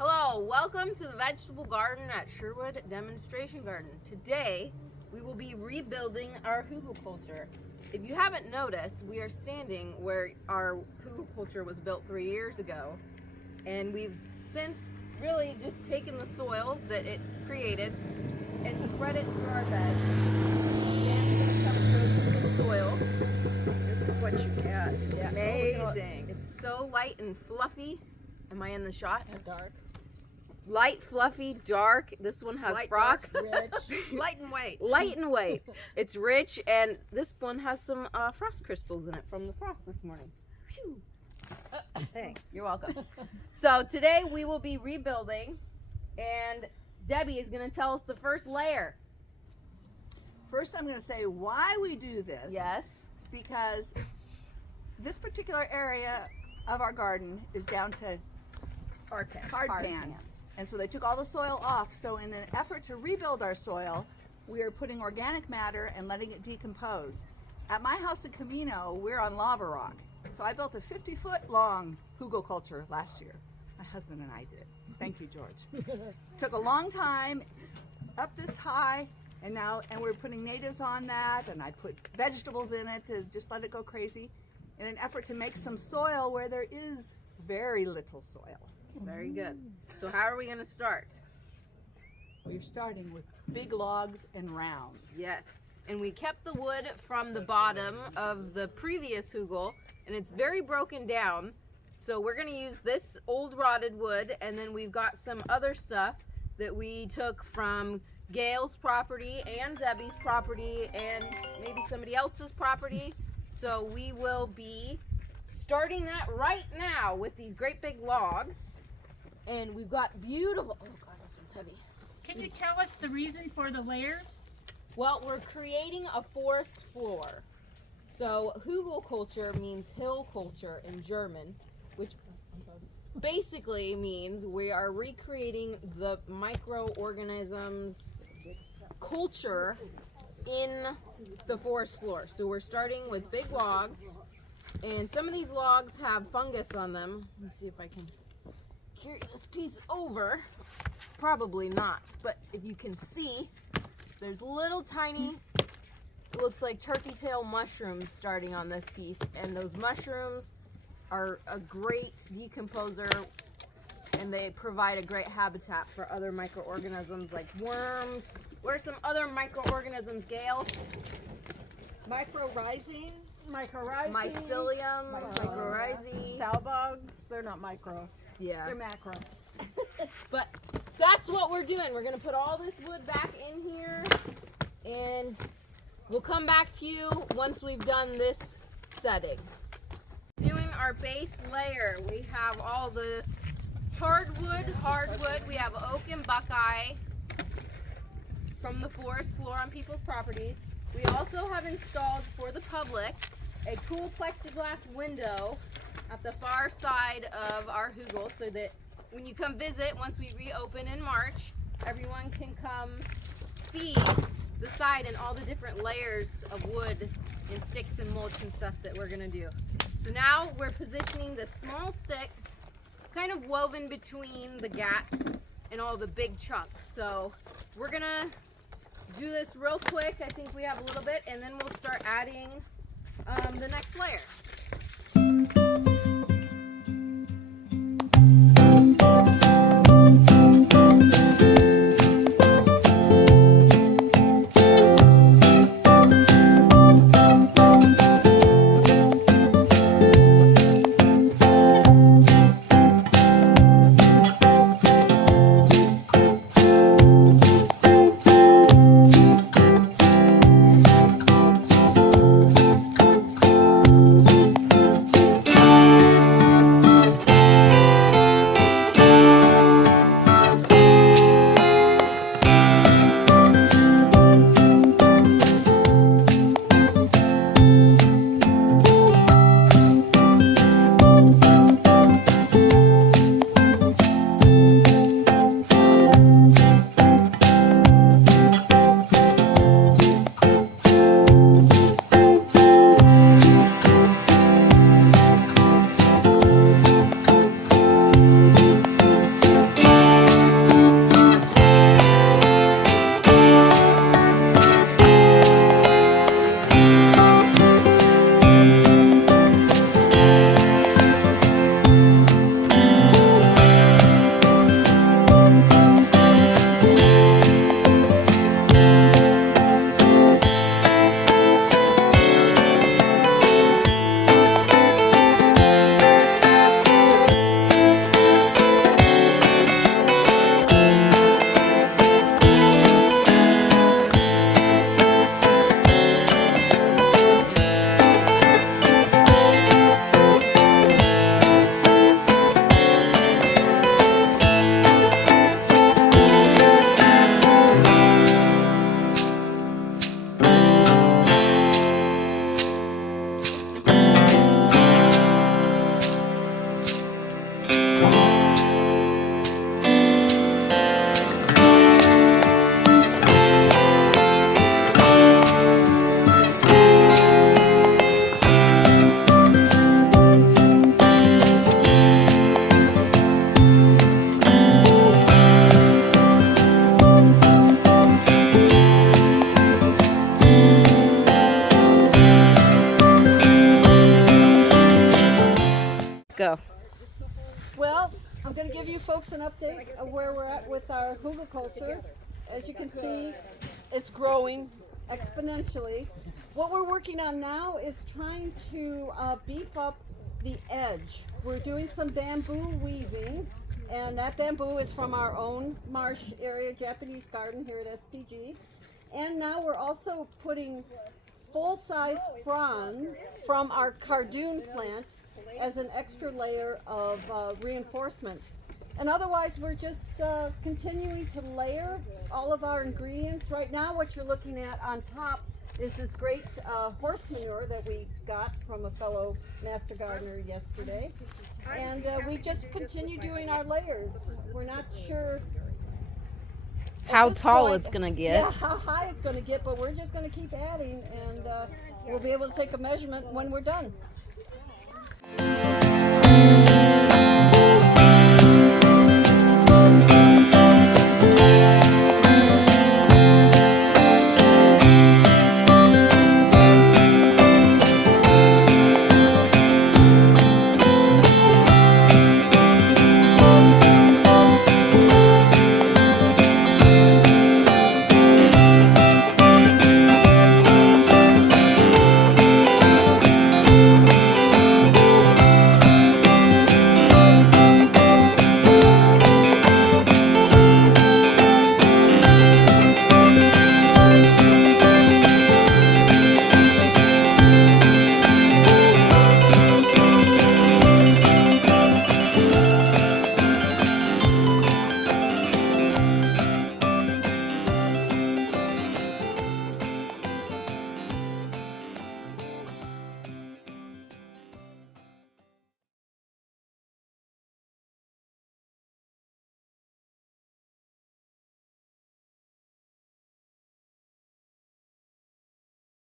Hello, welcome to the vegetable garden at Sherwood Demonstration Garden. Today, we will be rebuilding our hügelkultur. If you haven't noticed, we are standing where our hügelkultur was built 3 years ago, and we've since really just taken the soil that it created and spread it through our bed. Dan's gonna come through the soil. This is what you get. It's amazing. It's so light and fluffy. Am I in the shot? And dark. Light, fluffy, dark. This one has Light, frost. Rich. Light and weight. Light and weight. It's rich, and this one has some frost crystals in it from the frost this morning. Phew. Thanks. You're welcome. So today we will be rebuilding, and Debbie is going to tell us the first layer. First, I'm going to say why we do this. Yes. Because this particular area of our garden is down to hard pan. And so they took all the soil off. So in an effort to rebuild our soil, we are putting organic matter and letting it decompose. At my house in Camino, we're on lava rock. So I built a 50-foot long hügelkultur last year. My husband and I did. Thank you, George. Took a long time, up this high, and we're putting natives on that, and I put vegetables in it to just let it go crazy in an effort to make some soil where there is very little soil. Very good. So how are we going to start? Well, you're starting with big logs and rounds. Yes. And we kept the wood from the bottom of the previous hügel, and it's very broken down. So we're going to use this old rotted wood, and then we've got some other stuff that we took from Gail's property and Debbie's property and maybe somebody else's property. So we will be starting that right now with these great big logs. And we've got beautiful, oh God, this one's heavy. Can you tell us the reason for the layers? Well, we're creating a forest floor. So hügelkultur means hill culture in German, which basically means we are recreating the microorganisms culture in the forest floor. So we're starting with big logs, and some of these logs have fungus on them. Let me see if I can carry this piece over. Probably not, but if you can see, there's little tiny, it looks like turkey tail mushrooms starting on this piece, and those mushrooms are a great decomposer, and they provide a great habitat for other microorganisms like worms. What are some other microorganisms, Gail? Mycorrhizing. Mycelium, mycorrhizae. Sow bugs, they're not micro. Yeah. They're macro. But that's what we're doing. We're going to put all this wood back in here, and we'll come back to you once we've done this setting. Doing our base layer, we have all the hardwood. We have oak and buckeye from the forest floor on people's properties. We also have installed for the public a cool plexiglass window at the far side of our hügel, so that when you come visit, once we reopen in March, everyone can come see the side and all the different layers of wood and sticks and mulch and stuff that we're gonna do. So now we're positioning the small sticks kind of woven between the gaps and all the big chunks. So we're gonna do this real quick. I think we have a little bit, and then we'll start adding the next layer. an update of where we're at with our hügelkultur. As you can see, it's growing exponentially. What we're working on now is trying to beef up the edge. We're doing some bamboo weaving, and that bamboo is from our own marsh area Japanese garden here at STG. And now we're also putting full-size fronds from our cardoon plant as an extra layer of reinforcement. And otherwise, we're just continuing to layer all of our ingredients. Right now, what you're looking at on top is this great horse manure that we got from a fellow master gardener yesterday. And we just continue doing our layers. We're not sure How this tall point, it's gonna get. Yeah, how high it's going to get, but we're just going to keep adding, and we'll be able to take a measurement when we're done.